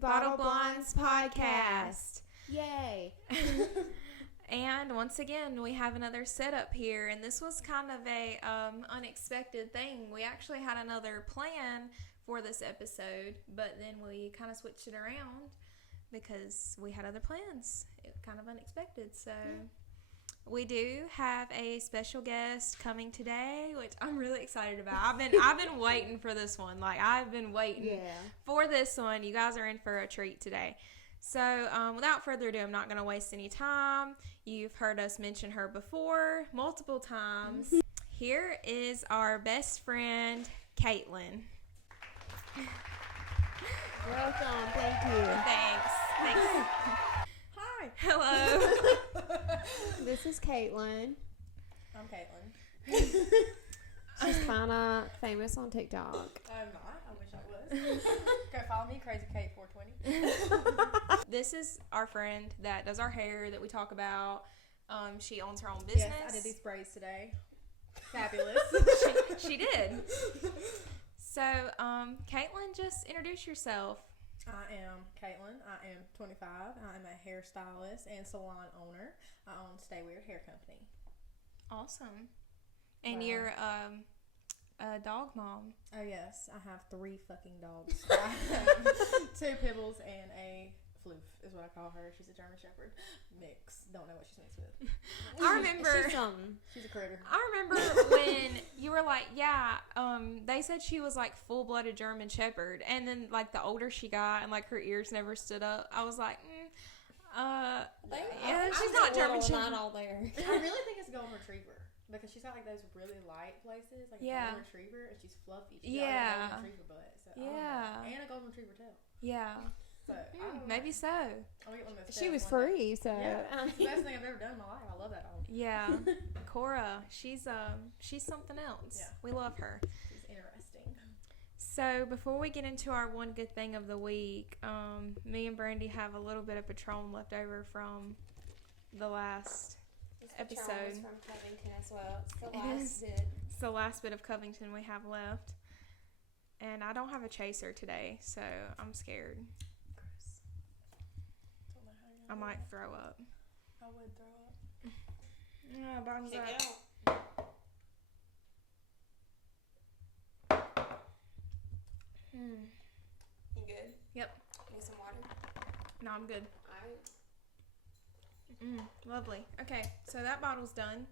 Bottle Blondes Podcast. Yay. And once again, we have another setup here, and this was kind of a unexpected thing. We actually had another plan for this episode, but then we kind of switched it around because we had other plans. It was kind of unexpected, so we do have a special guest coming today, which I'm really excited about. I've been waiting for this one. Like, I've been waiting for this one. You guys are in for a treat today. So, without further ado, I'm not going to waste any time. You've heard us mention her before multiple times. Here is our best friend, Kaitlan. Welcome. Thank you. Thanks. Hi. Hello. This is Kaitlan. I'm Caitlin. She's kind of famous on TikTok. I'm not. I wish I was. Go follow me, Crazy Kate 420. This is our friend that does our hair that we talk about. She owns her own business. Yes, I did these braids today. Fabulous. She did. So, Kaitlan, just introduce yourself. I am Caitlin. I am 25. I am a hairstylist and salon owner. I own Stay Weird Hair Company. Awesome. And Wow. you're a dog mom. Oh, yes. I have 3 fucking dogs. I have 2 Pibbles and a Floof is what I call her. She's a German Shepherd mix. Don't know what she's mixed with. I remember. She's something. She's a critter. I remember when you were like, they said she was like full-blooded German Shepherd, and then like the older she got and like her ears never stood up, I was like, she's not German Shepherd. Not all there. I really think it's a golden retriever because she's got like those really light places, like a golden retriever, and she's fluffy. She's got like a golden retriever butt, so I don't know. And a golden retriever tail. Yeah. So maybe so. I'll get one of those She was tails one day. free, so. Yeah, it's the best thing I've ever done in my life. I love that dog. Yeah. Cora, she's something else. Yeah. We love her. She's interesting. So before we get into our one good thing of the week, me and Brandy have a little bit of Patron left over from the last episode. From Covington as well. It's the It last is. bit. It's the last bit of Covington we have left. And I don't have a chaser today, so I'm scared. Gross. Don't know how you're I gonna might do throw up. that. I would throw up. Yeah, bottoms Kick up. it out. You good? Yep. Need some water? No, I'm good. Alright. Lovely. Okay, so that bottle's done.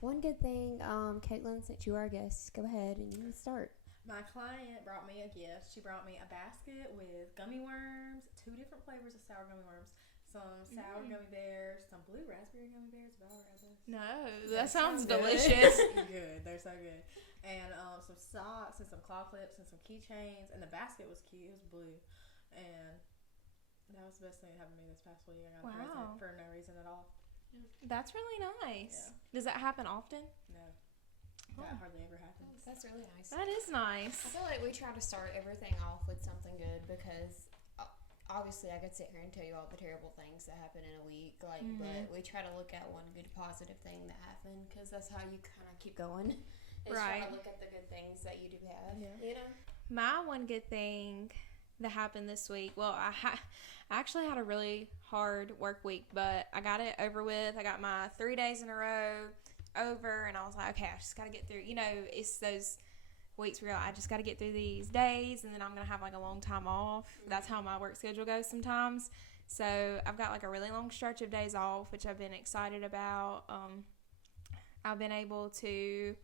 One good thing, Caitlin, since you are a guest, go ahead and you can start. My client brought me a gift. She brought me a basket with gummy worms, 2 different flavors of sour gummy worms, some sour gummy bears, some blue raspberry gummy bears. Have y'all read those? No, They that sounds good. delicious. Good. They're so good. And some socks and some claw clips and some keychains. And the basket was cute. It was blue. And that was the best thing that happened to me this past week. I got a present for no reason at all. That's really nice. Yeah. Does that happen often? No. That hardly ever happens. That's really nice. That is nice. I feel like we try to start everything off with something good because obviously I could sit here and tell you all the terrible things that happen in a week, but we try to look at one good positive thing that happened because that's how you kind of keep going. Is try to look at the good things that you do have. Yeah. You know. My one good thing that happened this week. Well, I actually had a really hard work week, but I got it over with. I got my 3 days in a row over, and I was like, okay, I just got to get through. You know, it's those weeks where I just got to get through these days, and then I'm going to have like a long time off. That's how my work schedule goes sometimes. So I've got like a really long stretch of days off, which I've been excited about. I've been able to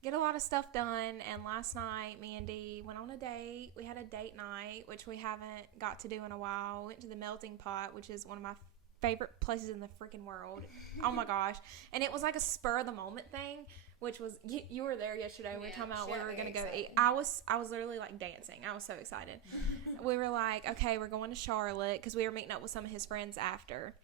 get a lot of stuff done, and last night me and Dee went on a date. We had a date night, which we haven't got to do in a while. We went to the Melting Pot, which is one of my favorite places in the freaking world. Oh my gosh. And it was like a spur of the moment thing, which was you were there yesterday. We were talking about where we were gonna go eat. I was literally like dancing. I was so excited. We were like, okay, we're going to Charlotte because we were meeting up with some of his friends after.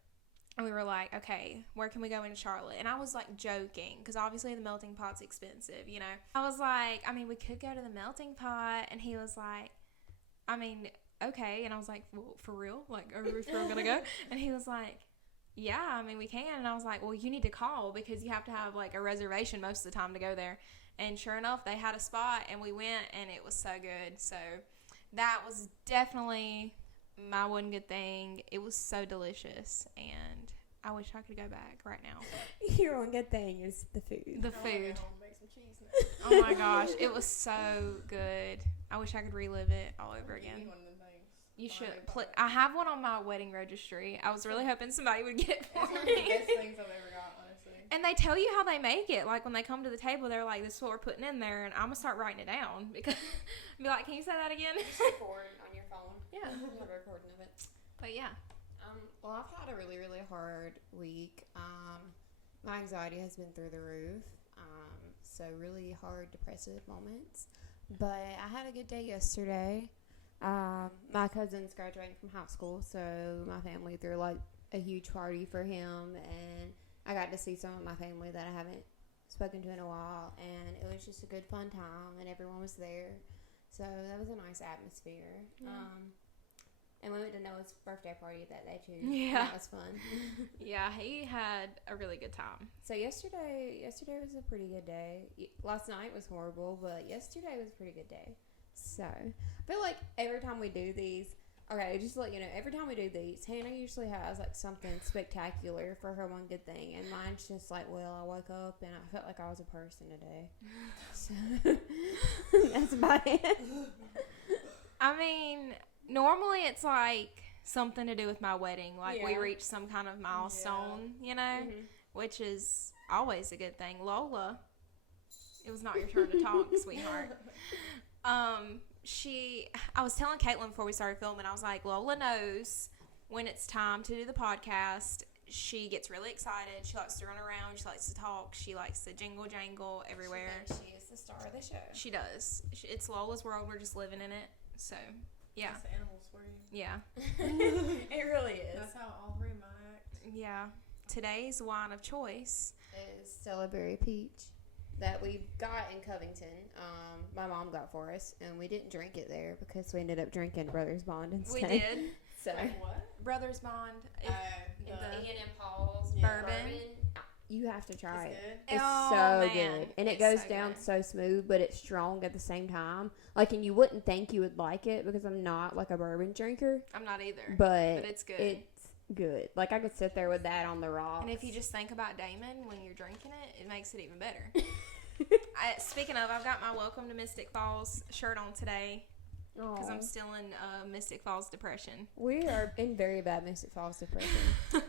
And we were like, okay, where can we go in Charlotte? And I was like joking because obviously the Melting Pot's expensive, you know. I was like, I mean, we could go to the Melting Pot. And he was like, I mean, okay. And I was like, well, for real? Like, are we for real gonna go? And he was like, yeah, I mean, we can. And I was like, well, you need to call because you have to have like a reservation most of the time to go there. And sure enough, they had a spot and we went and it was so good. So that was definitely my one good thing. It was so delicious, and I wish I could go back right now. Your one good thing is the food. The I wanna food. go home and make some cheese now. Oh my gosh, it was so good. I wish I could relive it all over You again. need one of them things. You When I should. go back. I have one on my wedding registry. I was really hoping somebody would get it for It's one of the best me. things I've ever got, honestly. And they tell you how they make it. Like when they come to the table, they're like, "This is what we're putting in there," and I'm gonna start writing it down because be like, "Can you say that again?" Just record on your phone. Yeah. You have a recording of it. But yeah. Well, I've had a really, really hard week. My anxiety has been through the roof. So really hard, depressive moments. But I had a good day yesterday. My cousin's graduating from high school, so my family threw like a huge party for him, and I got to see some of my family that I haven't spoken to in a while, and it was just a good fun time, and everyone was there. So that was a nice atmosphere. Yeah. And we went to Noah's birthday party that day too. Yeah. That was fun. Yeah, he had a really good time. So yesterday was a pretty good day. Last night was horrible, but yesterday was a pretty good day. So I feel like every time we do these, okay, just to let you know, every time we do these, Hannah usually has like something spectacular for her one good thing, and mine's just like, well, I woke up and I felt like I was a person today. So that's about it. I mean, normally it's like something to do with my wedding. Like we Yeah. reached some kind of milestone, you know, which is always a good thing. Lola, it was not your turn to talk, sweetheart. I was telling Caitlin before we started filming, I was like, Lola knows when it's time to do the podcast. She gets really excited. She likes to run around. She likes to talk. She likes to jingle jangle everywhere. She is the star of the show. She does. It's Lola's world. We're just living in it. So, yeah. That's the animals for you. Yeah. It really is. That's how all three of mine act. Yeah. Today's wine of choice. Is Stella Berry Peach that we got in Covington. My mom got for us, and we didn't drink it there because we ended up drinking Brothers Bond instead. We did. So Wait, what? Brothers Bond. The Ian and Paul's Bourbon. You have to try It's it. good. It's Oh, so man. good, and it It's goes so down good. so smooth, but it's strong at the same time. Like, and you wouldn't think you would like it because I'm not like a bourbon drinker, I'm not either. but it's good. It's good. Like, I could sit there with that on the rocks. And if you just think about Damon when you're drinking it, it makes it even better. Speaking of, I've got my Welcome to Mystic Falls shirt on today because I'm still in Mystic Falls depression. We are in very bad Mystic Falls depression.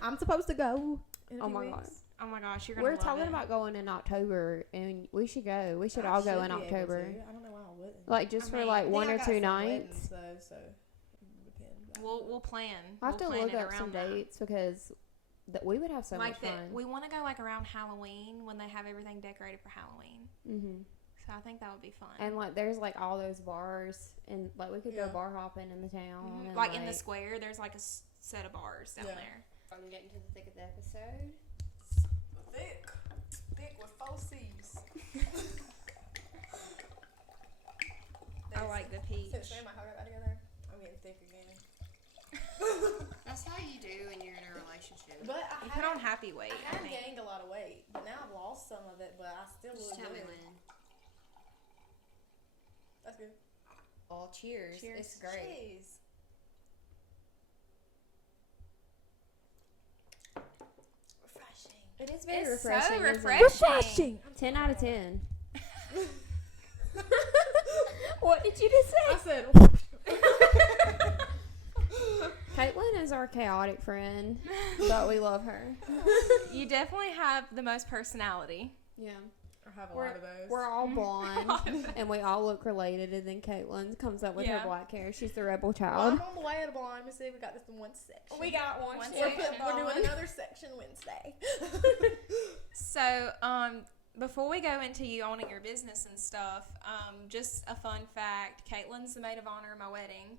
I'm supposed to go. In a Oh few my weeks. god. Oh my gosh, you're gonna We're love talking it. about going in October, and we should go. We should I all go should in be able October. to. I don't know why I wouldn't. Like, just I for mean, like I one think or I got two some nights. weddings, though, so it depends. We'll plan. I have We'll to plan look it up around some that. dates because we would have so Like much fun. we want to go like around Halloween when they have everything decorated for Halloween. Mm-hmm. So I think that would be fun. And like, there's like all those bars, and like we could Yeah. go bar hopping in the town. Mhm. And, Like in the square, there's like a set of bars down Yeah. there. I'm getting to the thick of the episode. Thick. Thick with 4 C's. I like the peach. Since Sam, I got that together. I'm getting thick again. That's how you do when you're in a relationship. But I You put on happy weight. I I have think. gained a lot of weight, but now I've lost some of it, but I still Just look tell me good. when. That's good. Oh, cheers. Cheers. It's great. Jeez. Refreshing. It is very It's refreshing. so isn't it? refreshing. 10 out of 10. What did you just I say? said, Caitlin is our chaotic friend, but we love her. You definitely have the most personality. Yeah. I have a We're- lot of those. We're all blonde, and we all look related, and then Caitlin comes up with Yeah. her black hair. She's the rebel Well, child. I'm on the way to blind. Let me see. We got this in one section. We got one One We're, section. we're doing another section Wednesday. So, before we go into you owning your business and stuff, just a fun fact: Caitlin's the maid of honor of my wedding,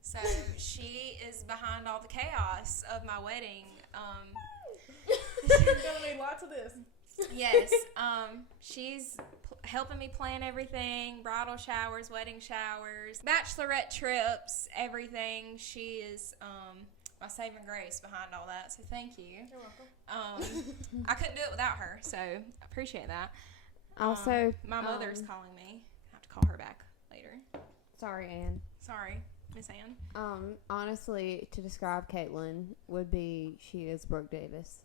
so she is behind all the chaos of my wedding. You're gonna need lots of this. Yes, she's helping me plan everything: bridal showers, wedding showers, bachelorette trips, everything. She is my saving grace behind all that. So thank you. You're welcome. I couldn't do it without her, so I appreciate that. Also, My mother's calling me. I have to call her back later. sorry, Anne. Sorry, Miss Ann. Honestly, to describe Kaitlan would be she is Brooke Davis.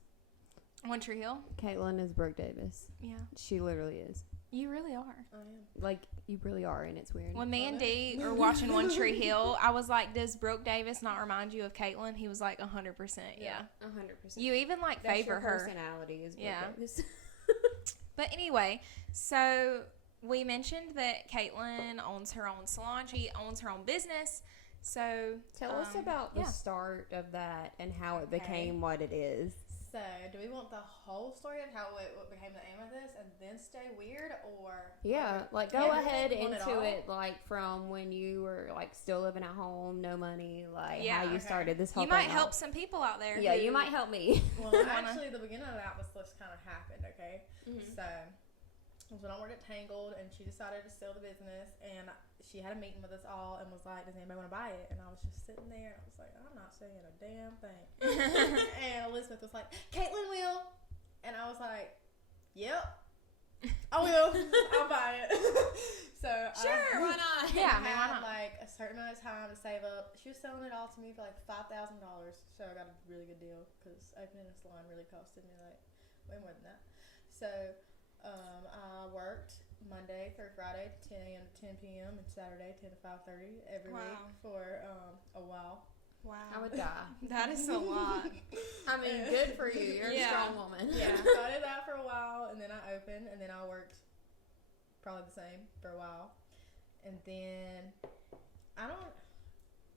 One Tree Hill? Kaitlan is Brooke Davis. Yeah. She literally is. You really are. I am. Like, you really are, and it's weird. When me and Dee were watching One Tree Hill, I was like, does Brooke Davis not remind you of Caitlin? He was like, 100%. Yeah. 100%. You even, like, That's favor your her. personality is Brooke Davis. But anyway, so we mentioned that Caitlin owns her own salon. She owns her own business. So Tell us about the start of that and how it became what it is. So, do we want the whole story of how it became the amethyst and then stay weird, or like go ahead into it, like from when you were like still living at home, no money, like how you started this whole you thing. might help some people out there. Yeah, you might help me. Well, actually, the beginning of that was just kind of happened. Okay, so it was when I worked at Tangled, and she decided to sell the business, and she had a meeting with us all and was like, does anybody want to buy it? And I was just sitting there, and I was like, I'm not saying a damn thing. And Elizabeth was like, Caitlin will. And I was like, yep, I will. I'll buy it. So Sure, why not? Yeah, I had like a certain amount of time to save up. She was selling it all to me for like $5,000. So I got a really good deal because opening a salon really costed me like way more than that. So I worked Monday through Friday, 10 a.m. to 10 p.m. and Saturday, 10 to 5:30 every week for a while. Wow. I would die. That is a lot. I mean, good for you. You're a strong woman. Yeah, so I did that for a while, and then I opened, and then I worked probably the same for a while. And then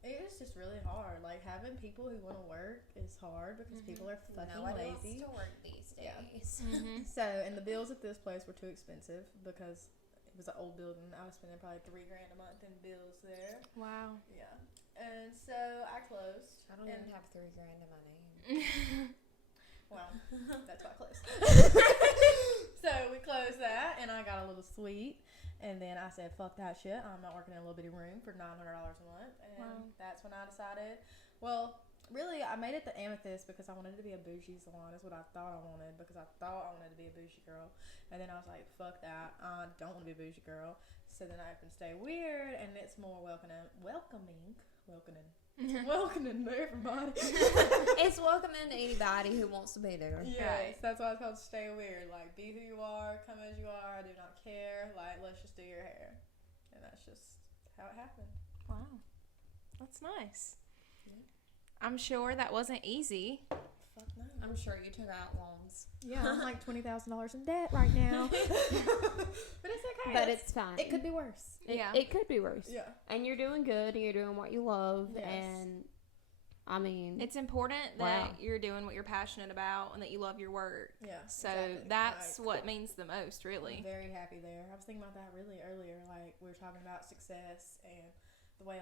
it was just really hard. Like, having people who want to work is hard because people are fucking Nobody lazy. wants to work these days. Mm-hmm. So, and the bills at this place were too expensive because it was an old building. I was spending probably $3,000 a month in bills there. Wow. Yeah. And so I closed. I don't even have $3,000 in my name. Well, that's why I closed. So we closed that, and I got a little sweet. And then I said, fuck that shit. I'm not working in a little bitty room for $900 a month. And that's when I decided, well, really, I made it the Amethyst because I wanted it to be a bougie salon. That's what I thought I wanted, because I thought I wanted to be a bougie girl. And then I was like, fuck that. I don't want to be a bougie girl. So then I opened Stay Weird, and it's more welcoming to everybody. It's welcoming to anybody who wants to be there. Yes, that's why it's called Stay Weird. Like, be who you are, come as you are, I do not care. Like, let's just do your hair. And that's just how it happened. Wow. That's nice. Yeah. I'm sure that wasn't easy. Fuck no. I'm sure you took out loans. Yeah, I'm like $20,000 in debt right now. But it's okay. But it's fine. It could be worse. It could be worse. Yeah. And you're doing good, and you're doing what you love, Yes. and I mean, It's important that you're doing what you're passionate about and that you love your work. Yeah. So exactly. that's what means the most, really. I'm very happy there. I was thinking about that really earlier. Like, we were talking about success and the way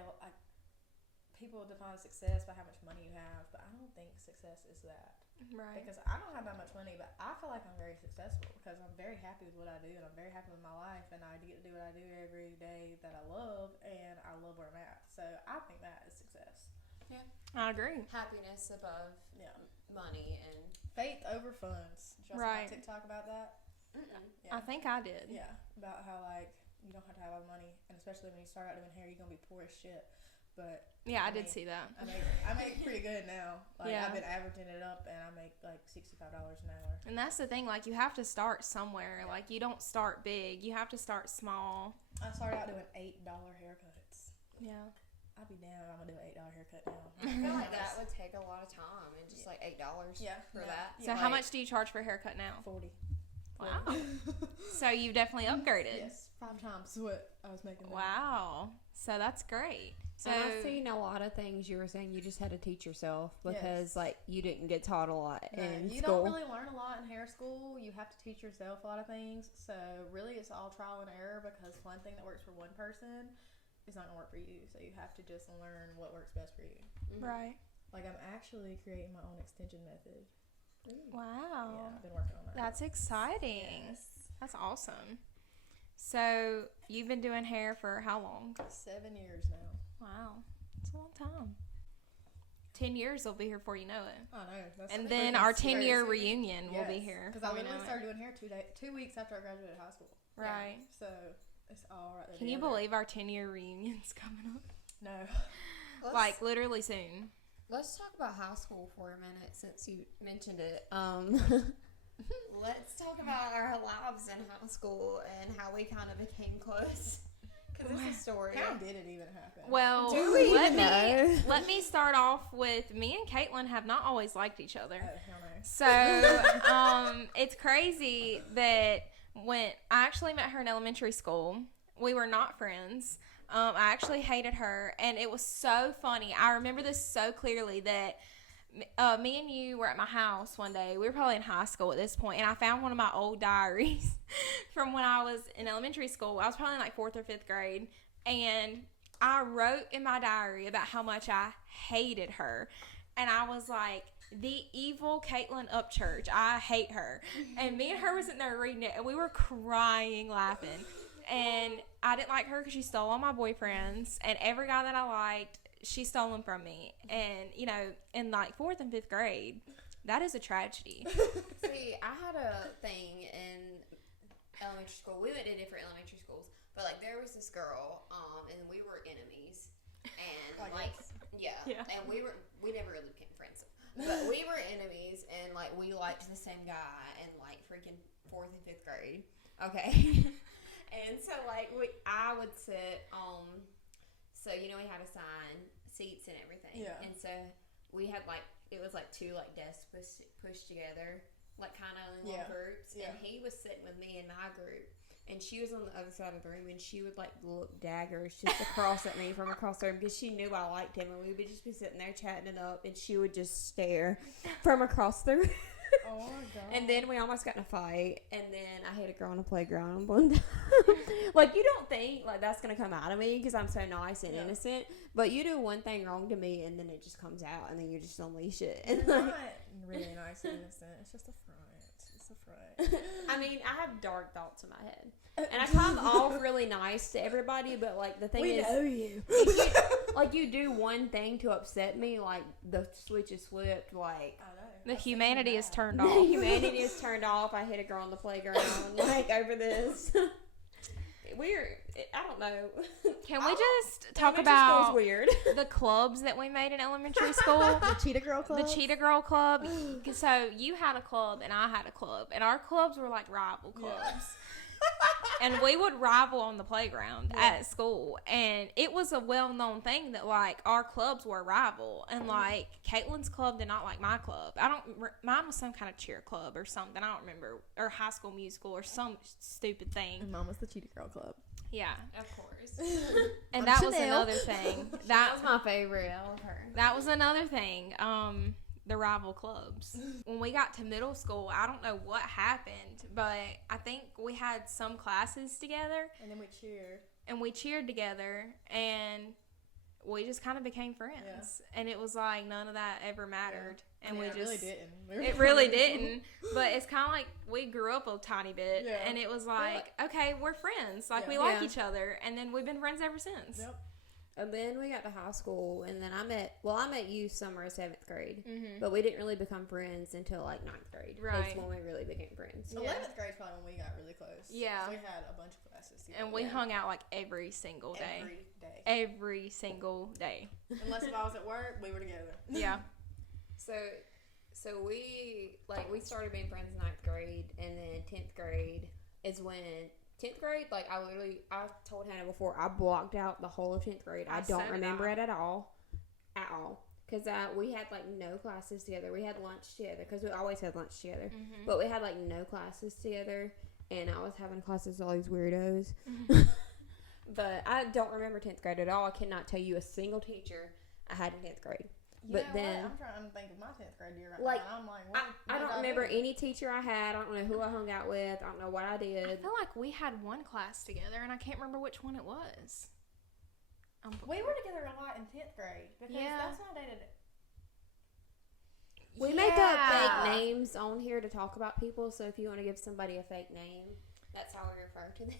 people define success by how much money you have, but I don't think success is that. Right. Because I don't have that much money, but I feel like I'm very successful because I'm very happy with what I do, and I'm very happy with my life, and I get to do what I do every day that I love, and I love where I'm at. So I think that is success. Yeah. I agree. Happiness above money and Faith over funds. Did y'all see my TikTok about that? I think I did. Yeah, about how, like, you don't have to have a lot of money, and especially when you start out doing hair, you're going to be poor as shit. But yeah, I did see that. I make pretty good now. Like, I've been averaging it up, and I make like $65 an hour. And that's the thing, like, you have to start somewhere. Yeah. Like, you don't start big. You have to start small. I started out doing $8 haircuts. Yeah. I'll be damned if I'm going to do an $8 haircut now. I feel like that would take a lot of time, and just like $8 for that. So how much do you charge for a haircut now? $40. Wow. So you've definitely upgraded. Yes, 5 times what I was making. Wow. So that's great. So and I've seen a lot of things you were saying you just had to teach yourself because like you didn't get taught a lot in you school. Don't really learn a lot in hair school. You have to teach yourself a lot of things. So really it's all trial and error, because one thing that works for one person is not going to work for you. So you have to just learn what works best for you. Right. Like, I'm actually creating my own extension method. Wow. Yeah, I've been working on that. That's exciting. Yes. That's awesome. So you've been doing hair for how long? 7 years now. Wow. That's a long time. 10 years will be here before you know it. I know. That's and then our 10-year reunion will be here. Because I literally started doing hair 2 weeks after I graduated high school. Right. Yeah. So it's all right there. Can you believe our 10-year reunion's coming up? No. Like, literally soon. Let's talk about high school for a minute since you mentioned it. Let's talk about our lives in high school and how we kind of became close. Because it's a story. How did it even happen? Well, let me start off with me and Kaitlan have not always liked each other. Oh, hell no. So, it's crazy that when I actually met her in elementary school, we were not friends. I actually hated her, and it was so funny. I remember this so clearly that me and you were at my house one day. We were probably in high school at this point, and I found one of my old diaries from when I was in elementary school. I was probably in like 4th or 5th grade, and I wrote in my diary about how much I hated her, and I was like, the evil Kaitlan Upchurch. I hate her. And me and her were sitting there reading it, and we were crying, laughing. And I didn't like her because she stole all my boyfriends, and every guy that I liked, she stole them from me. And, you know, in like 4th and 5th grade, that is a tragedy. See, I had a thing in elementary school. We went to different elementary schools, but like there was this girl, and we were enemies. And yeah, and we never really became friends. But we were enemies, and like we liked the same guy in like freaking 4th and 5th grade. Okay. And so like I would sit so you know we had assigned seats and everything. Yeah. And so we had like it was like 2 like desks pushed together, like kind of in little groups. Yeah. And he was sitting with me in my group, and she was on the other side of the room, and she would like look daggers just across at me from across the room because she knew I liked him, and we would just be sitting there chatting it up, and she would just stare from across the room. Oh my god. And then we almost got in a fight, and then I hit a girl on the playground one time. Like, you don't think like that's gonna come out of me because I'm so nice and innocent, but you do one thing wrong to me, and then it just comes out, and then you just unleash it. And you're not really nice and innocent. It's just a front. It's a front. I mean, I have dark thoughts in my head, and I come off really nice to everybody, but like the thing is, know you. Like you do one thing to upset me, like the switch is flipped, like. I know. The humanity is turned off. The humanity is turned off. I hit a girl on the playground, like, over this. I don't know. Can we just talk about weird. the clubs that we made in elementary school? The Cheetah Girl Club? The Cheetah Girl Club. So, you had a club, and I had a club. And our clubs were like rival clubs. Yeah. And we would rival on the playground at school. And it was a well-known thing that, like, our clubs were rival. And, like, Caitlin's club did not like my club. Mine was some kind of cheer club or something. I don't remember. Or High School Musical or some stupid thing. And mine was the Cheetah Girl Club. Yeah. Of course. And that was another thing. That was my favorite. I love her. That was another thing. The rival clubs. When we got to middle school, I don't know what happened, but I think we had some classes together. And then we cheered. And we cheered together, and we just kind of became friends. Yeah. And it was like none of that ever mattered. Yeah. And we just... It really didn't. It really didn't. But it's kind of like we grew up a tiny bit, and it was like, okay, we're friends. Like, we like each other, and then we've been friends ever since. Yep. And then we got to high school, and then I met you summer of 7th grade, but we didn't really become friends until like 9th grade. Right. That's when we really became friends. 11th grade probably when we got really close. Yeah. So we had a bunch of classes together. And we hung out like every single day. Every single day. Unless if I was at work, we were together. Yeah. So we started being friends in 9th grade, and then 10th grade is when 10th grade, like, I told Hannah before, I blocked out the whole of 10th grade. I don't remember it at all. Because we had, like, no classes together. We had lunch together, because we always had lunch together. Mm-hmm. But we had, like, no classes together, and I was having classes with all these weirdos. Mm-hmm. But I don't remember 10th grade at all. I cannot tell you a single teacher I had in 10th grade. But then I'm trying to think of my 10th grade year right now. I'm like, I don't remember any teacher I had. I don't know who I hung out with. I don't know what I did. I feel like we had one class together, and I can't remember which one it was. We were together a lot in 10th grade because that's when I dated. We make up fake names on here to talk about people. So if you want to give somebody a fake name, that's how we refer to them.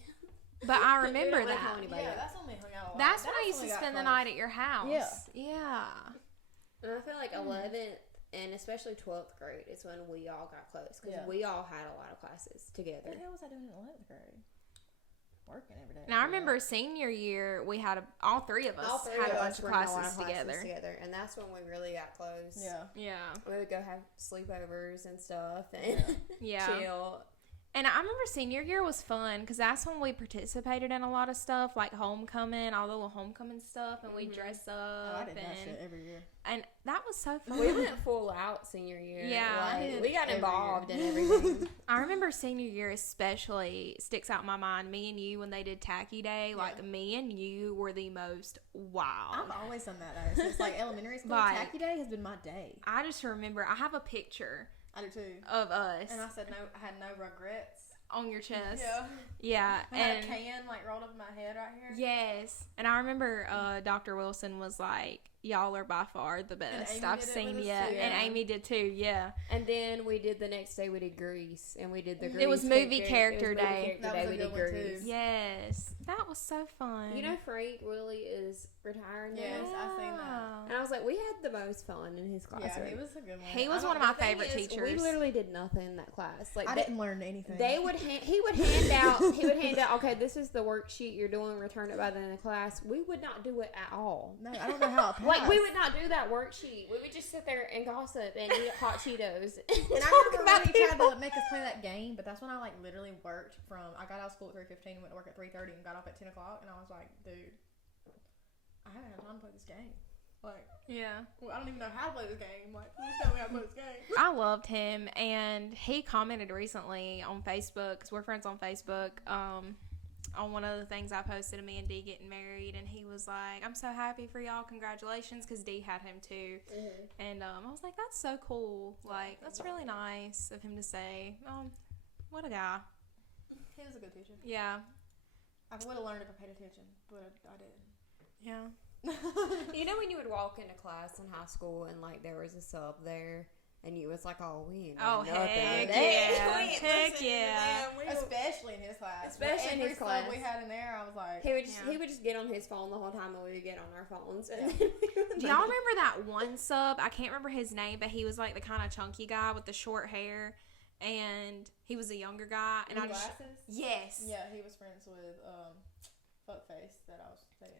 But I remember that. Yeah, that's when we hung out a lot. That's when I used to spend the night at your house. Yeah. And I feel like 11th and especially 12th grade is when we all got close because we all had a lot of classes together. What the hell was I doing in 11th grade? working every day. Now I remember senior year we had all three of us had a bunch of classes together, and that's when we really got close. Yeah. We would go have sleepovers and stuff and chill. And I remember senior year was fun because that's when we participated in a lot of stuff like homecoming, all the little homecoming stuff, and we dress up. Oh, I did that shit every year. And that was so fun. We went full out senior year. Yeah. We got involved in everything. I remember senior year especially sticks out in my mind. Me and you, when they did Tacky Day, like me and you were the most wild. I've always done that though. Since like elementary school, Tacky Day has been my day. I just remember, I have a picture. I do too. Of us. And I said I had no regrets. On your chest. Yeah. I had a can like rolled up in my head right here. Yes. And I remember Dr. Wilson was like, y'all are by far the best I've seen yet. And Amy did too, yeah. And then we did the next day, we did Grease. And we did the Grease. It was movie character day. That was a good one too. Yes. That was so fun. You know Frank really is retiring now? Yes, I've seen that. And I was like, we had the most fun in his classroom. Yeah, he was a good one. He was one of my favorite teachers. We literally did nothing in that class. Like I didn't learn anything. He would hand out, okay, this is the worksheet you're doing, return it by the end of the class. We would not do it at all. No, I don't know how it passed. Like, we would not do that worksheet. We would just sit there and gossip and eat hot Cheetos. And I remember when he tried to make us play that game, but that's when I like literally worked I got out of school at 3:15, went to work at 3:30, and got off at 10 o'clock, and I was like, dude, I haven't had time to play this game. Like, well, I don't even know how to play this game. Like, please tell me how to play this game. I loved him, and he commented recently on Facebook, because we're friends on Facebook, on one of the things I posted of me and Dee getting married, and he was like, I'm so happy for y'all, congratulations, because Dee had him too. And I was like, that's so cool. Like, that's really nice of him to say. What a guy. He was a good teacher. Yeah. I would have learned if I paid attention, but I didn't. Yeah. You know when you would walk into class in high school and like there was a sub there and you was like, oh, we ain't doing nothing. Heck yeah. Especially in his class. Especially in his class. We had in there, I was like, he would just get on his phone the whole time and we would get on our phones. And Do y'all remember that one sub? I can't remember his name, but he was like the kind of chunky guy with the short hair. And he was a younger guy. And with glasses? Yes. Yeah, he was friends with Fuckface that I was saying.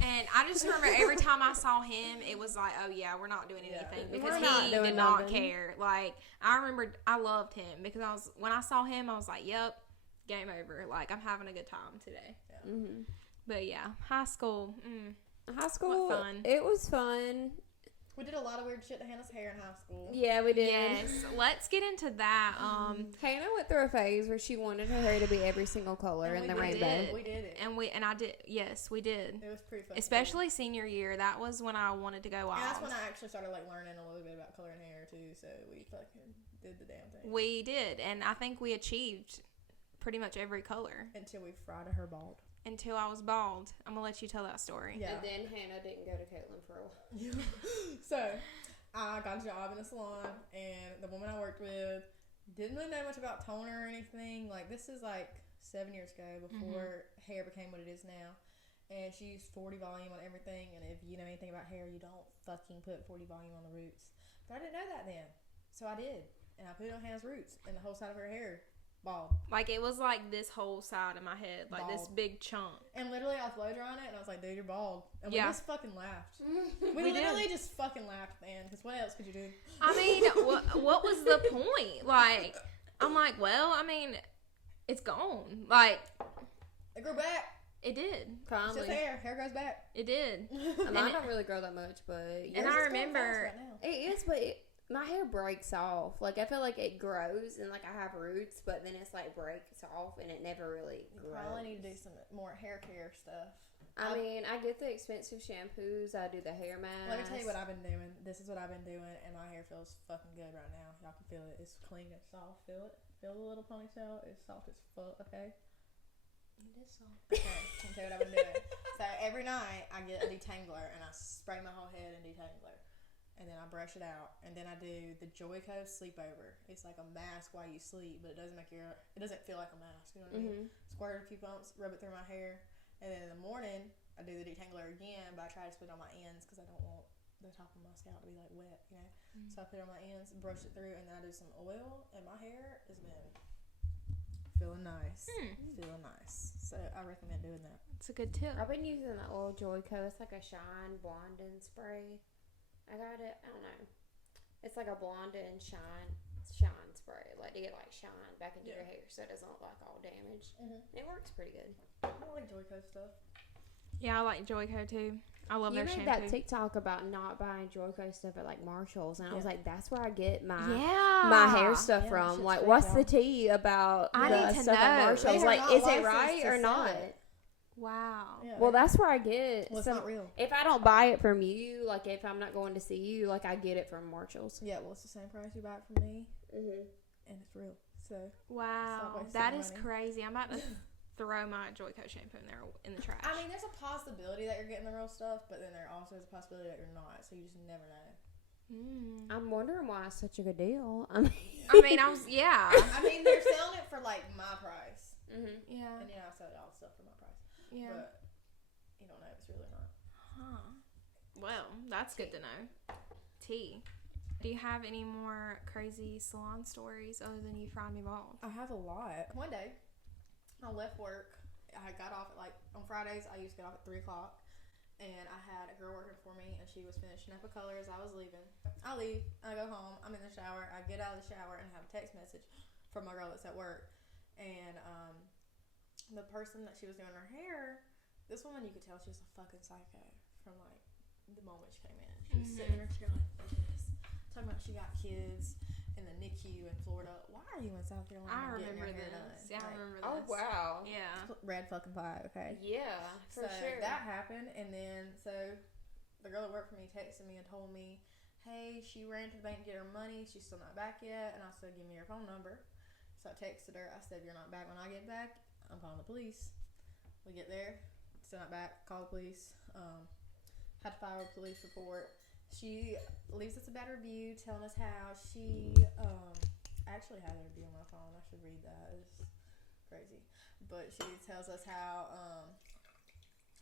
And I just remember every time I saw him, it was like, oh yeah, we're not doing anything because he did not care. Like, I remember I loved him because when I saw him, I was like, yep, game over. Like, I'm having a good time today. Yeah. Mm-hmm. But yeah, high school. High school, what fun. It was fun. We did a lot of weird shit to Hannah's hair in high school. Yeah, we did. Yes, let's get into that. Hannah went through a phase where she wanted her hair to be every single color in the rainbow. We did it. And I did. Yes, we did. It was pretty fun. Especially senior year. That was when I wanted to go wild. And that's when I actually started like learning a little bit about coloring hair too. So we fucking did the damn thing. We did, and I think we achieved pretty much every color until we fried her bald. Until I was bald. I'm gonna let you tell that story. Yeah. And then Hannah didn't go to Kaitlin for a while. So I got a job in a salon, and the woman I worked with didn't really know much about toner or anything. Like, this is like 7 years ago, before hair became what it is now. And she used 40 volume on everything, and if you know anything about hair, you don't fucking put 40 volume on the roots. But I didn't know that then, so I did, and I put it on Hannah's roots, and the whole side of her hair bald. Like, it was like this whole side of my head, like bald. This big chunk. And literally, I was blow drying it, and I was like, dude, you're bald. And we just fucking laughed. We literally just fucking laughed, man, because what else could you do? I mean, what was the point? Like, I'm like, well, I mean, it's gone. Like, it grew back. It did. Finally. It's just hair. Hair grows back. It did. Mine don't really grow that much, but... And I remember... It is, but... my hair breaks off. Like, I feel like it grows and, like, I have roots, but then it's, like, breaks off and it never really grows. You probably need to do some more hair care stuff. I mean, I get the expensive shampoos. I do the hair mask. Let me tell you what I've been doing. This is what I've been doing, and my hair feels fucking good right now. Y'all can feel it. It's clean. It's soft. Feel it. Feel the little ponytail. It's soft as fuck, okay? It is soft. Okay, I'll tell you what I've been doing. So, every night, I get a detangler, and I spray my whole head in detangler. And then I brush it out, and then I do the Joico sleepover. It's like a mask while you sleep, but it doesn't feel like a mask. You know what I mean? Squirt a few bumps, rub it through my hair, and then in the morning I do the detangler again. But I try to put it on my ends because I don't want the top of my scalp to be like wet, you know. So I put it on my ends, brush it through, and then I do some oil, and my hair has been feeling nice. Feeling nice. So I recommend doing that. It's a good tip. I've been using that little Joico. It's like a shine blonding spray. I got it. I don't know. It's like a blonding shine spray, like to get like shine back into your hair, so it doesn't look like all damaged. It works pretty good. I like Joico stuff. Yeah, I like Joico too. I love their shampoo. You made that TikTok about not buying Joico stuff at like Marshall's, and I was like, that's where I get my hair stuff from. Like, what's the tea about the stuff at Marshall's? Like, is it right or not? Wow. Yeah, well, that's where I get. Well, it's not real. If I don't buy it from you, like if I'm not going to see you, like I get it from Marshall's. Yeah, well, it's the same price you buy it from me, and it's real. So wow, that is crazy. I'm about to throw my Joico shampoo in the trash. I mean, there's a possibility that you're getting the real stuff, but then there also is a possibility that you're not. So you just never know. I'm wondering why it's such a good deal. I mean, I mean, they're selling it for like my price. Yeah. And I sell all the stuff for my price. Yeah. But you don't know if it's real or not. Huh. Well, that's good to know. T. Do you have any more crazy salon stories other than you fried me balls? I have a lot. One day, I left work. I got off at on Fridays, I used to get off at 3 o'clock. And I had a girl working for me, and she was finishing up a color as I was leaving. I leave, I go home, I'm in the shower, I get out of the shower and have a text message from my girl that's at work. And the person that she was doing her hair, this woman, you could tell she was a fucking psycho from like the moment she came in. She was sitting there, she got like this, talking about she got kids in the NICU in Florida. Why are you in South Carolina? I remember this. Yeah, I remember this. Oh wow. Yeah. Red fucking flag. Okay. Yeah, for sure. That happened, and then the girl that worked for me texted me and told me, hey, she ran to the bank to get her money. She's still not back yet. And I said, give me your phone number. So I texted her. I said, you're not back when I get back. I'm calling the police. We get there. Still not back. Call the police. Had to file a police report. She leaves us a bad review telling us how she I actually had a review on my phone. I should read that. It's crazy. But she tells us how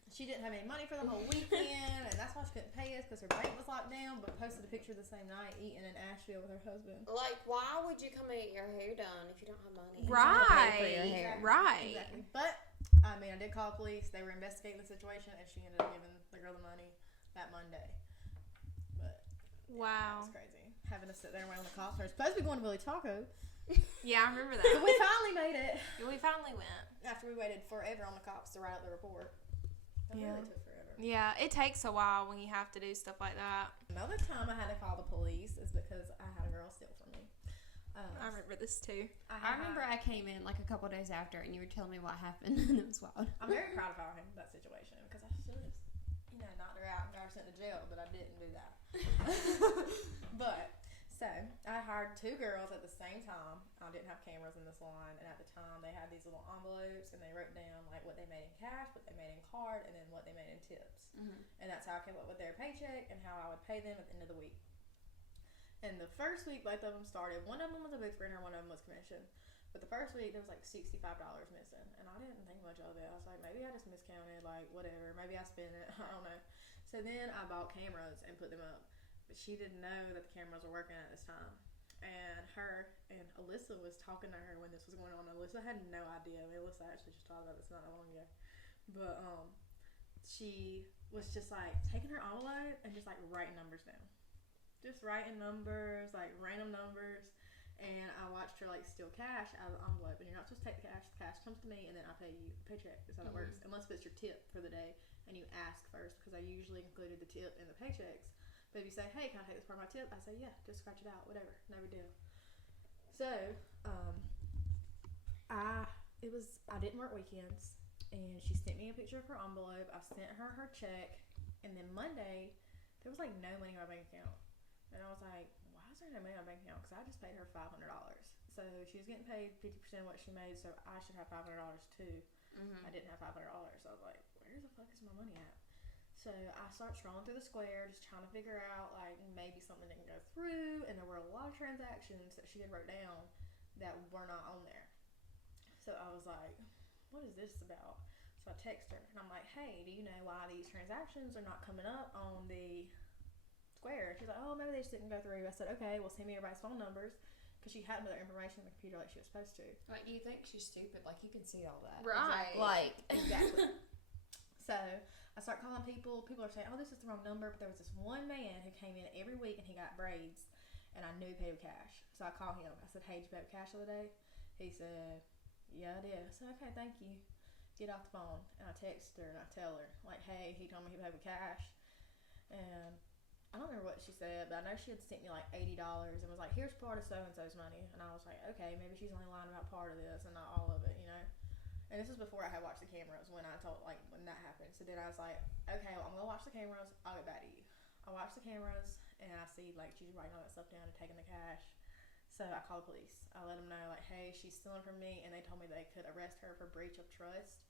she didn't have any money for the whole weekend, and that's why she couldn't pay us because her bank was locked down, but posted a picture the same night eating in Asheville with her husband. Like, why would you come and get your hair done if you don't have money? Right. Right. Exactly. But, I mean, I did call police. They were investigating the situation, and she ended up giving the girl the money that Monday. But, wow. It's crazy. Having to sit there and wait on the cops. We're supposed to be going to Billy Taco. Yeah, I remember that. But we finally made it. We finally went. After we waited forever on the cops to write up the report. That really took forever. Yeah, it takes a while when you have to do stuff like that. Another time I had to call the police is because I had a girl steal from me. I remember this too. I remember I came in like a couple days after and you were telling me what happened and it was wild. I'm very proud of how I handled that situation because I should have, knocked her out and got her sent to jail, but I didn't do that. But, so, I hired 2 girls at the same time. I didn't have cameras in the salon, and at the time they had these little envelopes and they wrote down like what they made in cash, what they made in card, and then what they made in tips. And that's how I came up with their paycheck and how I would pay them at the end of the week. And the first week both of them started. One of them was a booth printer, one of them was commission. But the first week there was like $65 missing, and I didn't think much of it. I was like, maybe I just miscounted, like whatever, maybe I spent it, I don't know. So then I bought cameras and put them up, but she didn't know that the cameras were working at this time. And her and Alyssa was talking to her when this was going on. Alyssa had no idea. Alyssa actually just talked about this not that long ago. But she was just like taking her envelope and just like writing numbers down. Just writing numbers, like random numbers. And I watched her like steal cash out of the envelope. And you're not supposed to take the cash comes to me and then I pay you a paycheck. That's how it works. Unless it's your tip for the day and you ask first, because I usually included the tip in the paychecks. But if you say, hey, can I take this part of my tip? I say, yeah, just scratch it out, whatever, no big deal. So, I didn't work weekends, and she sent me a picture of her envelope. I sent her her check, and then Monday, there was like no money in my bank account. And I was like, why is there no money in my bank account? Because I just paid her $500. So she was getting paid 50% of what she made, so I should have $500 too. I didn't have $500. So I was like, where the fuck is my money at? So I start scrolling through the square, just trying to figure out, like, maybe something didn't go through, and there were a lot of transactions that she had wrote down that were not on there. So I was like, what is this about? So I text her, and I'm like, hey, do you know why these transactions are not coming up on the square? She's like, oh, maybe they just didn't go through. I said, okay, well, send me everybody's phone numbers, because she hadn't put her information in the computer like she was supposed to. Like, you think she's stupid? Like, you can see all that, Right? Like, exactly. So I start calling people. People are saying, "Oh, this is the wrong number." But there was this one man who came in every week and he got braids, and I knew he paid with cash. So I called him. I said, "Hey, did you pay with cash the other day?" He said, "Yeah, I did." I said, "Okay, thank you." Get off the phone, and I text her and I tell her like, "Hey, he told me he paid with cash," and I don't remember what she said, but I know she had sent me like $80 and was like, "Here's part of so and so's money," and I was like, "Okay, maybe she's only lying about part of this and not all of it, you know." And this was before I had watched the cameras when when that happened. So then I was like, "Okay, well, I'm gonna watch the cameras. I'll get back to you." I watched the cameras and I see like she's writing all that stuff down and taking the cash. So I called the police. I let them know like, "Hey, she's stealing from me," and they told me they could arrest her for breach of trust.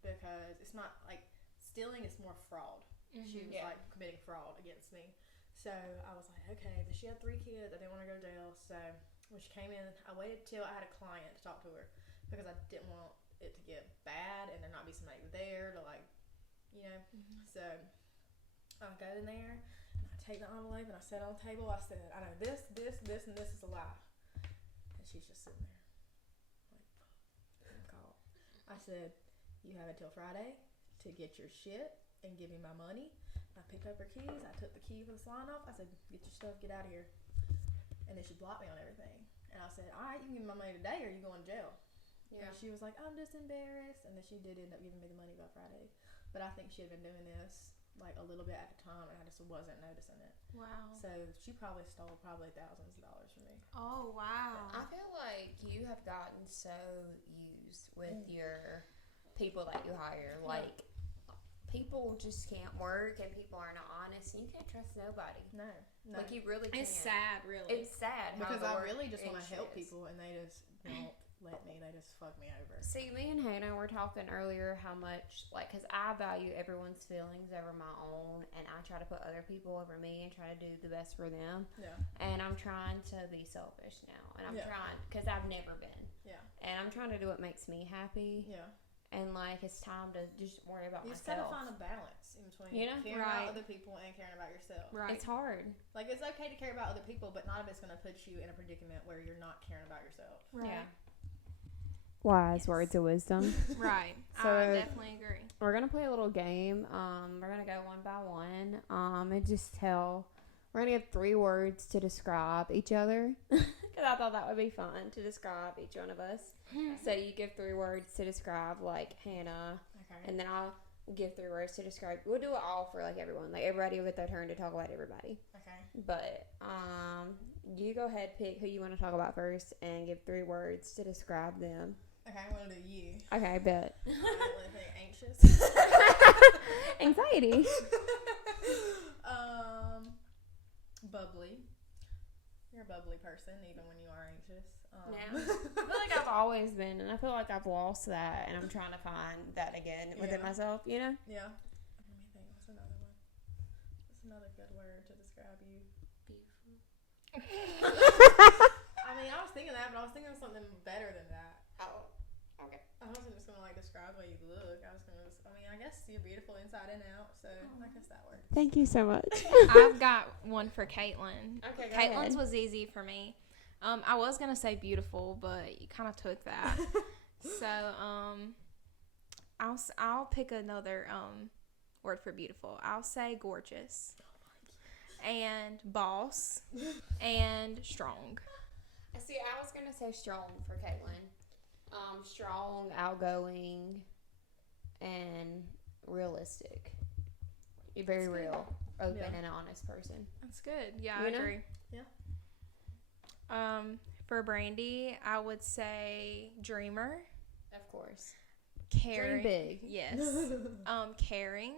Because it's not like stealing, it's more fraud. She was like committing fraud against me. So I was like, okay, but she had 3 kids. I didn't want to go to jail. So when she came in, I waited till I had a client to talk to her because I didn't want it to get bad and there not be somebody there to like, you know. So I go in there and I take the envelope and I set it on the table. I said, "I know this, and this is a lie." And she's just sitting there like, call. I said, "You have until Friday to get your shit and give me my money." I picked up her keys. I took the key for the salon off. I said, "Get your stuff, get out of here." And then she blocked me on everything. And I said, "All right, you can give me my money today or you going to jail." Yeah. And she was like, "I'm just embarrassed." And then she did end up giving me the money by Friday. But I think she had been doing this like a little bit at a time and I just wasn't noticing it. Wow. So she probably stole thousands of dollars from me. Oh, wow. I feel like you have gotten so used with your people that you hire. Like, people just can't work and people are not honest and you can't trust nobody. No. Like, you really can't. It's sad, really. It's sad because how I really just want to help is. people and they just don't let me. They just fuck me over. See, me and Hannah were talking earlier how much, like, because I value everyone's feelings over my own, and I try to put other people over me and try to do the best for them. Yeah. And I'm trying to be selfish now, and I'm trying, because I've never been. Yeah. And I'm trying to do what makes me happy. Yeah. And, like, it's time to just worry about myself. You just myself. gotta find a balance in between caring Right. about other people and caring about yourself. Right. It's hard. Like, it's okay to care about other people, but not if it's gonna put you in a predicament where you're not caring about yourself. Right. Yeah. Wise words of wisdom. Right. So, I definitely agree. We're going to play a little game. We're going to go one by one. And just we're going to give 3 words to describe each other. Because I thought that would be fun to describe each one of us. So you give 3 words to describe, like, Hannah. Okay. And then I'll give 3 words to describe. We'll do it all for, like, everyone. Like, everybody will get their turn to talk about everybody. Okay. But, you go ahead, pick who you want to talk about first, and give 3 words to describe them. Okay, I'm gonna do you. Okay, bet. Anxious. Anxiety. Bubbly. You're a bubbly person, even when you are anxious. Yeah. I feel like I've always been, and I feel like I've lost that, and I'm trying to find that again within myself, you know? Yeah. Let me think. What's another one? What's another good word to describe you? Beautiful. I mean, I was thinking that, but I was thinking of something better than that. Oh, okay. I wasn't just gonna like describe the way you look. I guess you're beautiful inside and out, so I guess that works. Thank you so much. I've got one for Kaitlan. Okay, go Kaitlan's ahead. was easy for me. I was gonna say beautiful, but you kind of took that. So I'll pick another word for beautiful. I'll say gorgeous, and boss, and strong. See, I was going to say strong for Kaitlan. Strong, outgoing, and realistic. You're very real, open, and honest person. That's good. Yeah, You I know? agree. Yeah. For Brandy, I would say dreamer, Of course. caring. Dream big. Yes. Caring,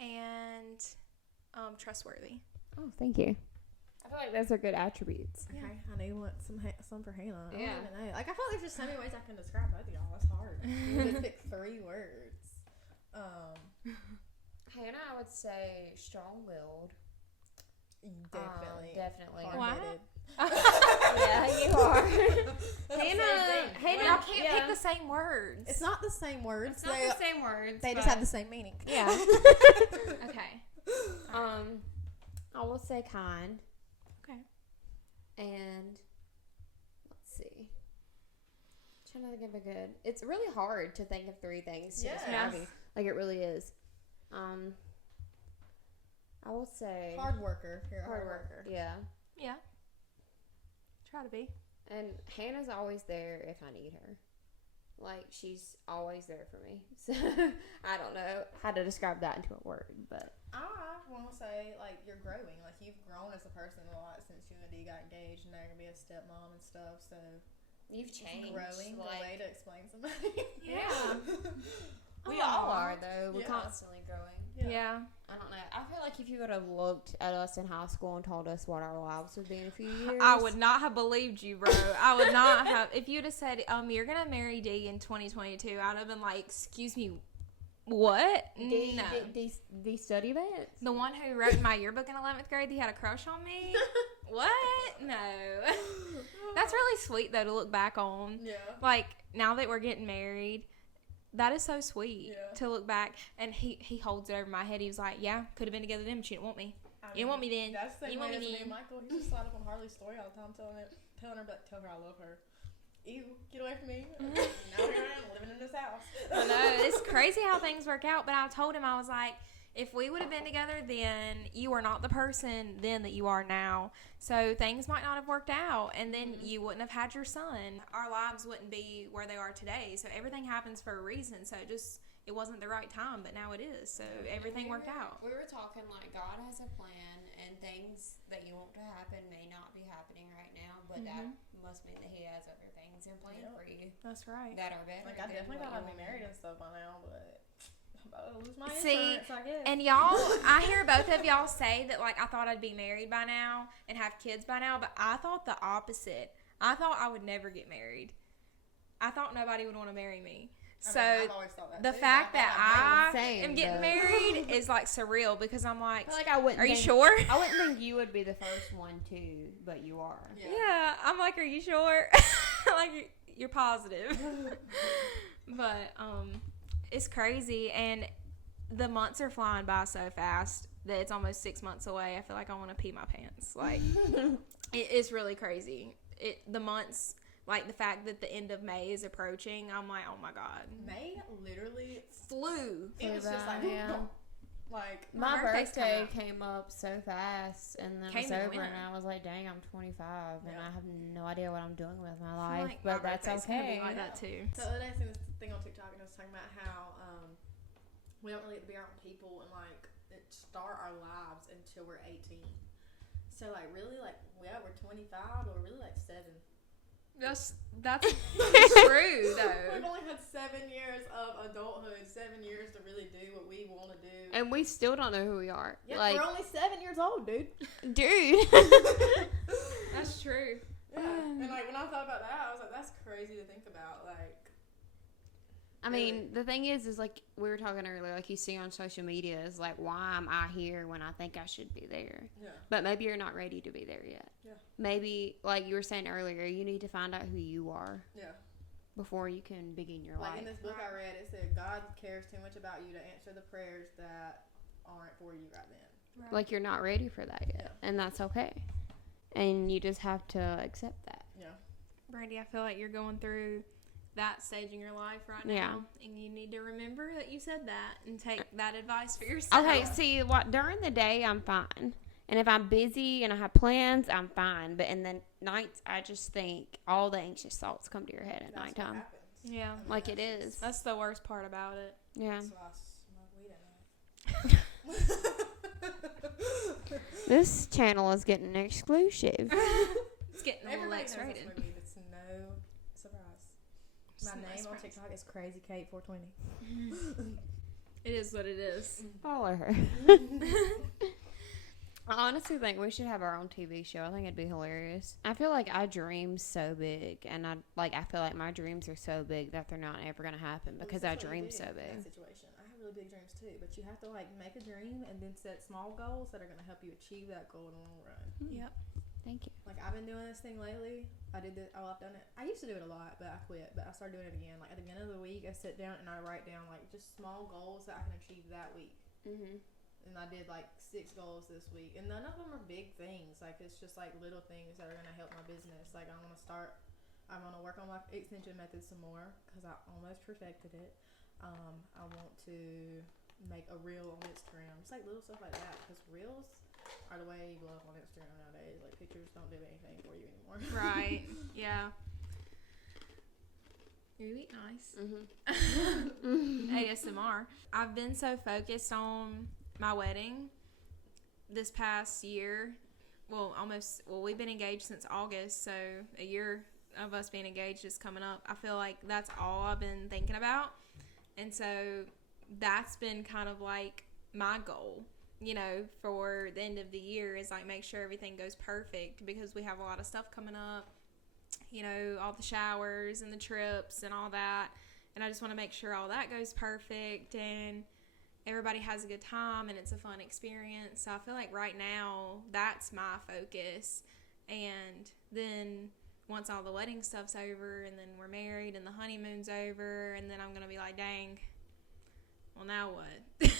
and trustworthy. Oh, thank you. I feel like those are good attributes. Okay, I need some for Hannah. I Yeah. don't even know. Like, I feel like there's just so many ways I can describe both of y'all. It's hard. You just pick 3 words. Hannah, I would say strong-willed. Definitely. Definitely. Hard-headed. Yeah, you are. Hannah, y'all can't pick the same words. It's not the same words. It's not the same words. They just but have the same meaning. Yeah. Okay. I will say kind. Okay. And think of a good. It's really hard to think of 3 things to describe Yes. you. Like, it really is. I will say Hard worker. You're a hard worker. Yeah. Yeah. Try to be. And Hannah's always there if I need her. Like, she's always there for me. So, I don't know how to describe that into a word, but. I want to say, like, you're growing. Like, you've grown as a person a lot since you and D got engaged, and now you're going to be a stepmom and stuff, so. You've changed. Growing, like, the way to explain somebody. Yeah. we all are, though. We're Yeah. constantly growing. Yeah. I don't know. I feel like if you would have looked at us in high school and told us what our lives would be in a few years. I would not have believed you, bro. I would not have. If you'd have said, you're going to marry D in 2022, I'd have been like, excuse me, what? No. The study events? The one who wrote in my yearbook in 11th grade, he had a crush on me? What? No. That's really sweet, though, to look back on. Yeah. Like, now that we're getting married, that is so sweet to look back. And he holds it over my head. He was like, yeah, could have been together then, but you didn't want me. You didn't want me then. That's the You same want way me as me then. and Michael. He just slide up on Harley's story all the time, telling her I love her. Ew, get away from me. Now here I am living in this house. I know. It's crazy how things work out. But I told him, I was like, if we would have been together then, you are not the person then that you are now. So things might not have worked out. And then you wouldn't have had your son. Our lives wouldn't be where they are today. So everything happens for a reason. So it wasn't the right time, but now it is. So everything worked out. We were talking like God has a plan, and things that you want to happen may not be happening right now, but that must mean that He has other things in plan for you That's right. that are better. Like, I than definitely what thought you I'd be want. married and stuff by now, but I'm about to lose my See, insurance, I guess. and y'all, I hear both of y'all say that, like, I thought I'd be married by now and have kids by now, but I thought the opposite. I thought I would never get married. I thought nobody would want to marry me. So I've always thought that the too, fact but I that thought I am getting married is like surreal because I'm like, I feel like I wouldn't. are you think- sure? I wouldn't think you would be the first one too, but you are. Yeah, I'm like, are you sure? Like, you're positive. But it's crazy, and the months are flying by so fast that it's almost 6 months away. I feel like I want to pee my pants. Like, it's really crazy. The months, like the fact that the end of May is approaching, I'm like, oh my god. May literally Flew. it was just like like My birthday's birthday coming came up so fast, and then Came it was and over, went. and I was like, dang, I'm 25, and Yeah. I have no idea what I'm doing with my I feel life, like my but that's birthday's gonna okay. be like that too. the other day I seen this thing on TikTok and it was talking about how we don't really get to be around people and like start our lives until we're 18. So like really like we're 25, but we're really like 7. That's true though. We've only had 7 years of adulthood, 7 years to really do what we want to do. And we still don't know who we are. Yeah, like, we're only 7 years old, dude. dude. That's true. Yeah. And like when I thought about that, I was like, that's crazy to think about. Like, I mean, the thing is like we were talking earlier, like you see on social media, is like, why am I here when I think I should be there? yeah, But maybe you're not ready to be there yet. Yeah. Maybe, like you were saying earlier, you need to find out who you are yeah. before you can begin your Like life. in this book I read, it said God cares too much about you to answer the prayers that aren't for you right then. Like you're not ready for that yet, and that's okay. And you just have to accept that. Yeah. Brandy, I feel like you're going through that stage in your life right now. Yeah. And you need to remember that you said that and take that advice for yourself. Okay, see, what during the day I'm fine, and if I'm busy and I have plans, I'm fine. But in the nights, I just think all the anxious thoughts come to your head at That's what nighttime. happens. Yeah. I mean, Like it that's is. That's the worst part about it. Yeah. That's why I smoke weed at night. This channel is getting exclusive. It's getting a little Everybody knows I X-rated. smoke weed. It's no surprise. My It's no name on surprise. TikTok is Crazy Kait 420. It is what it is. Follow her. I honestly think we should have our own TV show. I think it'd be hilarious. I feel like I dream so big, and I feel like my dreams are so big that they're not ever gonna happen because I dream so In big. that situation, I have really big dreams too, but you have to like make a dream and then set small goals that are gonna help you achieve that goal in the long run. Yep. Thank you. Like I've been doing this thing lately. I've done it. I used to do it a lot, but I quit. But I started doing it again. Like at the beginning of the week, I sit down and I write down like just small goals that I can achieve that week. Mhm. And I did like 6 goals this week, and none of them are big things. Like it's just like little things that are gonna help my business. Like I I'm going to work on my extension method some more because I almost perfected it. I want to make a reel on Instagram. It's like little stuff like that because reels are the way you blow up on Instagram nowadays. Like, pictures don't do anything for you anymore. Right. Yeah. You eat nice. ASMR. I've been so focused on my wedding this past year. Well, we've been engaged since August, so a year of us being engaged is coming up. I feel like that's all I've been thinking about. And so that's been kind of like my goal, for the end of the year is like make sure everything goes perfect because we have a lot of stuff coming up. All the showers and the trips and all that. And I just want to make sure all that goes perfect and everybody has a good time and it's a fun experience. So I feel like right now that's my focus. And then once all the wedding stuff's over and then we're married and the honeymoon's over and then I'm going to be like, dang, well, now what?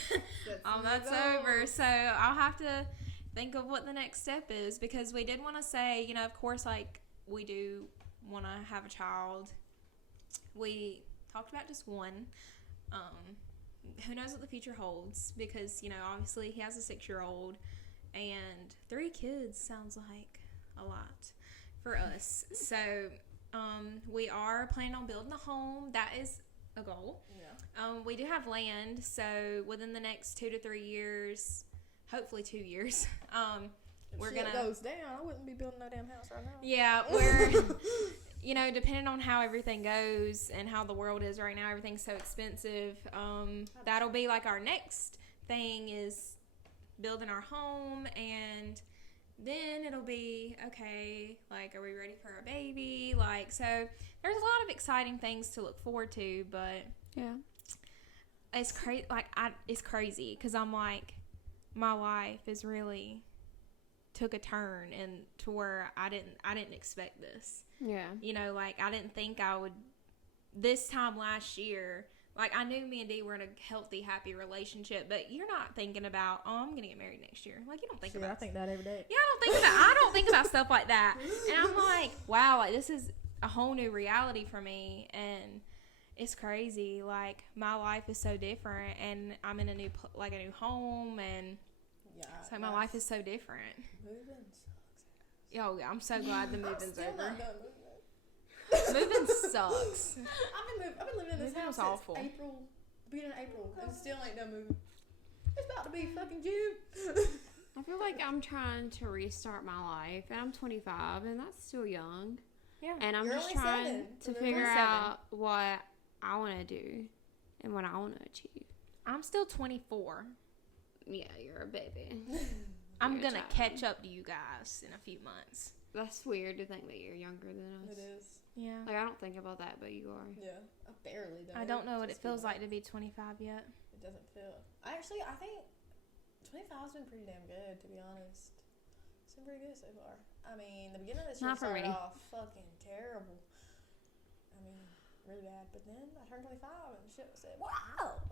That's over. So I'll have to think of what the next step is because we did want to say, of course, like we do want to have a child. We talked about just one. Who knows what the future holds because, obviously he has a 6-year-old and 3 kids sounds like a lot for us. So we are planning on building a home. That is a goal. Yeah. We do have land, so within the next 2 to 3 years, hopefully 2 years, we're if gonna. If it goes down, I wouldn't be building no damn house right now. Yeah, we're, depending on how everything goes and how the world is right now, everything's so expensive. That'll be like our next thing is building our home, and then it'll be okay. Like, are we ready for a baby? Like, so there's a lot of exciting things to look forward to, but yeah, it's crazy. Like, it's crazy because I'm like, my life is really took a turn and to where I didn't expect this. Yeah. Like I didn't think I would this time last year. Like I knew me and Dee were in a healthy, happy relationship, but you're not thinking about, oh, I'm gonna get married next year. Like you don't think about. I think that every day. Yeah, I don't think about stuff like that. And I'm like, wow, like this is a whole new reality for me, and it's crazy. Like my life is so different, and I'm in a new home, and so my life is so different. Moving sucks. Oh, yeah, I'm so glad the moving's over. Not done moving. Moving sucks. I've been living in this house since awful. beginning of April, and still ain't done moving. It's about to be fucking June. I feel like I'm trying to restart my life, and I'm 25, and that's still young. Yeah. And I'm You're just only trying 7. to figure out what I want to do and what I want to achieve. I'm still 24. Yeah, you're a baby. I'm going to catch up to you guys in a few months. That's weird to think that you're younger than us. It is. Yeah. Like, I don't think about that, but you are. Yeah, I barely do. I don't know what it feels like to be 25 yet. It doesn't feel. I think 25's been pretty damn good, to be honest. It's been pretty good so far. I mean, the beginning of this year Not for started me. off fucking terrible. I mean, really bad. But then I turned 25 and shit was said, wow!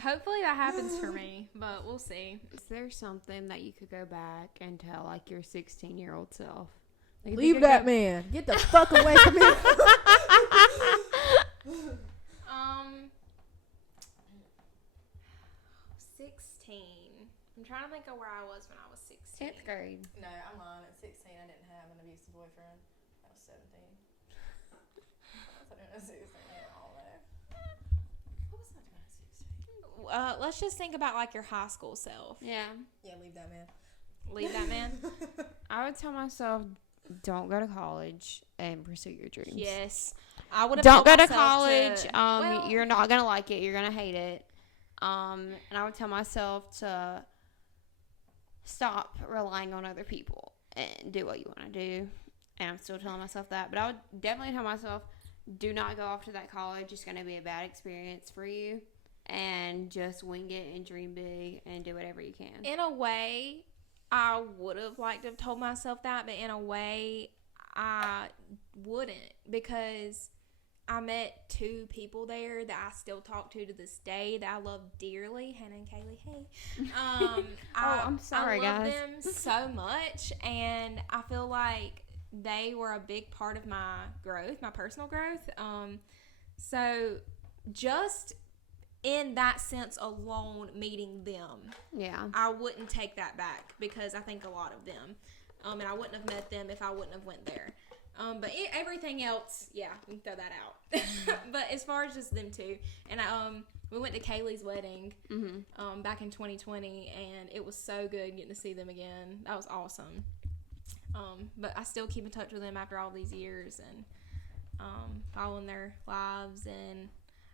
Hopefully that happens for me, but we'll see. Is there something that you could go back and tell, like, your 16-year-old self? Like, Leave that man. Get the fuck away from him. 16. I'm trying to think of where I was when I was 16. 10th grade. No, I'm lying. At 16, I didn't have an abusive boyfriend. I was 17. I thought I was 16. All there. What was I doing at 16? Let's just think about like your high school self. Yeah. Yeah, leave that man. Leave that man. I would tell myself, don't go to college and pursue your dreams. Yes. I would have Don't go told to myself college. You're not going to like it. You're going to hate it. And I would tell myself to stop relying on other people and do what you want to do. And I'm still telling myself that. But I would definitely tell myself, do not go off to that college. It's going to be a bad experience for you. And just wing it and dream big and do whatever you can. In a way, I would have liked to have told myself that. But in a way, I wouldn't. Because I met 2 people there that I still talk to this day that I love dearly. Hannah and Kaylee, hey. I'm sorry, I love guys. them so much, and I feel like they were a big part of my growth, my personal growth. So just in that sense alone, meeting them, I wouldn't take that back, because I think a lot of them, and I wouldn't have met them if I wouldn't have went there. But everything else, we can throw that out. But as far as just them two, and we went to Kaylee's wedding back in 2020, and it was so good getting to see them again. That was awesome. But I still keep in touch with them after all these years, and following their lives, and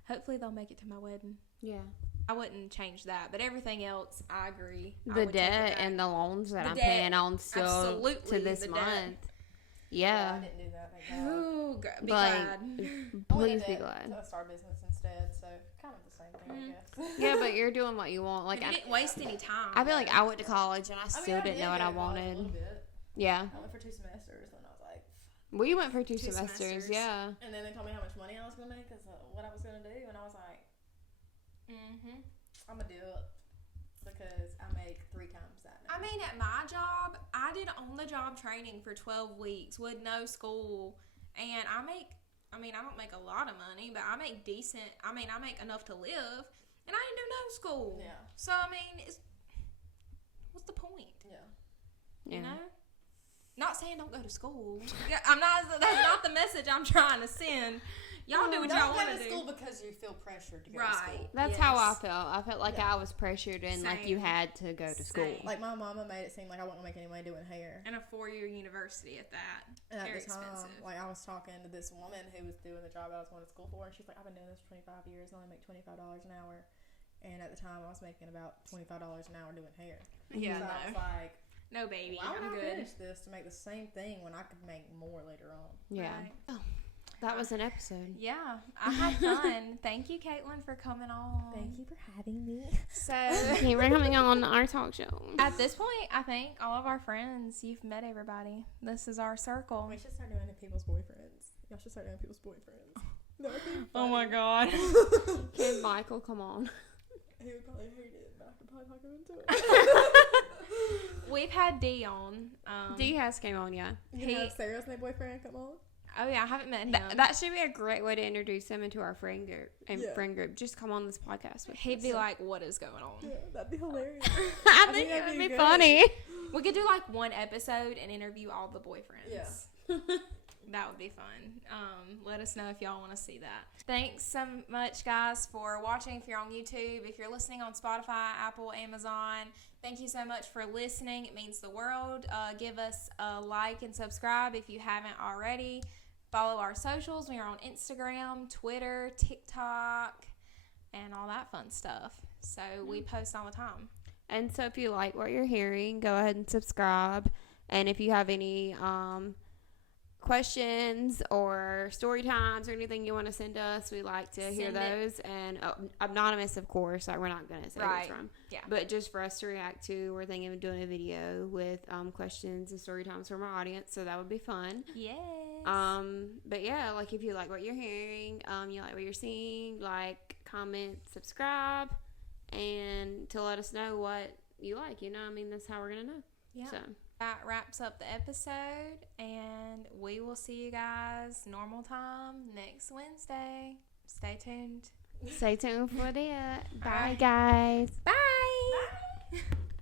hopefully they'll make it to my wedding. Yeah. I wouldn't change that, but everything else, I agree. The debt and the loans that I'm paying on still to this month. Yeah. I didn't do that. Ooh, be glad. Please be glad. I start business instead, so kind of the same thing, I guess. Yeah, but you're doing what you want. Like, you didn't waste any time. I feel like I went to college and I still didn't know what I wanted. A little bit. Yeah. I went for 2 semesters, and I was like... We went for 2 semesters, yeah. And then they told me how much money I was going to make, because what I was going to do, and I was like, I'm going to do it, because I make 3 times that now. I mean, at my job, I did on-the-job training for 12 weeks with no school, and I don't make a lot of money, but I make decent. I mean, I make enough to live, and I didn't do no school. Yeah. So, I mean, what's the point? Yeah. You know? Not saying don't go to school. That's not the message I'm trying to send. Y'all do what y'all want to do. Don't go to school because you feel pressured to go to school. That's how I felt. I felt like I was pressured and like you had to go to school. Like my mama made it seem like I wasn't gonna make any money doing hair. And a 4-year university at that. And at Very the time, expensive. like I was talking to this woman who was doing the job I was going to school for, and she's like, "I've been doing this for 25 years and I only make $25 an hour." And at the time, I was making about $25 an hour doing hair. Yeah, so I was like, no, baby, why would I'm I good. finish this to make the same thing when I could make more later on? Yeah. Right. Oh, that was an episode. Yeah, I had fun. Thank you, Kaitlan, for coming on. Thank you for having me. So, Thank you for coming on our talk show. at this point, I think all of our friends, you've met everybody. This is our circle. We should start doing it people's boyfriends. Y'all should start doing it people's boyfriends. That would be funny. Oh my god. Can Michael come on? He would probably hate it, but I could probably talk him into it. We've had D on. D has came on, yeah. You can have Sarah's new boyfriend come on. Oh yeah, I haven't met him. That should be a great way to introduce him into our friend group. Just come on this podcast with He'd be like, "What is going on?" Yeah, that'd be hilarious. I think it would be funny. We could do like one episode and interview all the boyfriends. Yeah. That would be fun. Let us know if y'all want to see that. Thanks so much, guys, for watching. If you're on YouTube, if you're listening on Spotify, Apple, Amazon, thank you so much for listening. It means the world. Give us a like and subscribe if you haven't already. Follow our socials. We are on Instagram, Twitter, TikTok, and all that fun stuff. So we post all the time. And so if you like what you're hearing, go ahead and subscribe. And if you have any questions or story times or anything you want to send us, we like to hear those. And anonymous, of course. Like, we're not going to say who it's from. Yeah. But just for us to react to, we're thinking of doing a video with questions and story times from our audience. So that would be fun. Yes. But yeah, like if you like what you're hearing, you like what you're seeing, like, comment, subscribe, and to let us know what you like. You know, I mean, that's how we're going to know. Yeah. So that wraps up the episode, and we will see you guys normal time next Wednesday. Stay tuned. stay tuned for that. Bye, All right. guys. Bye.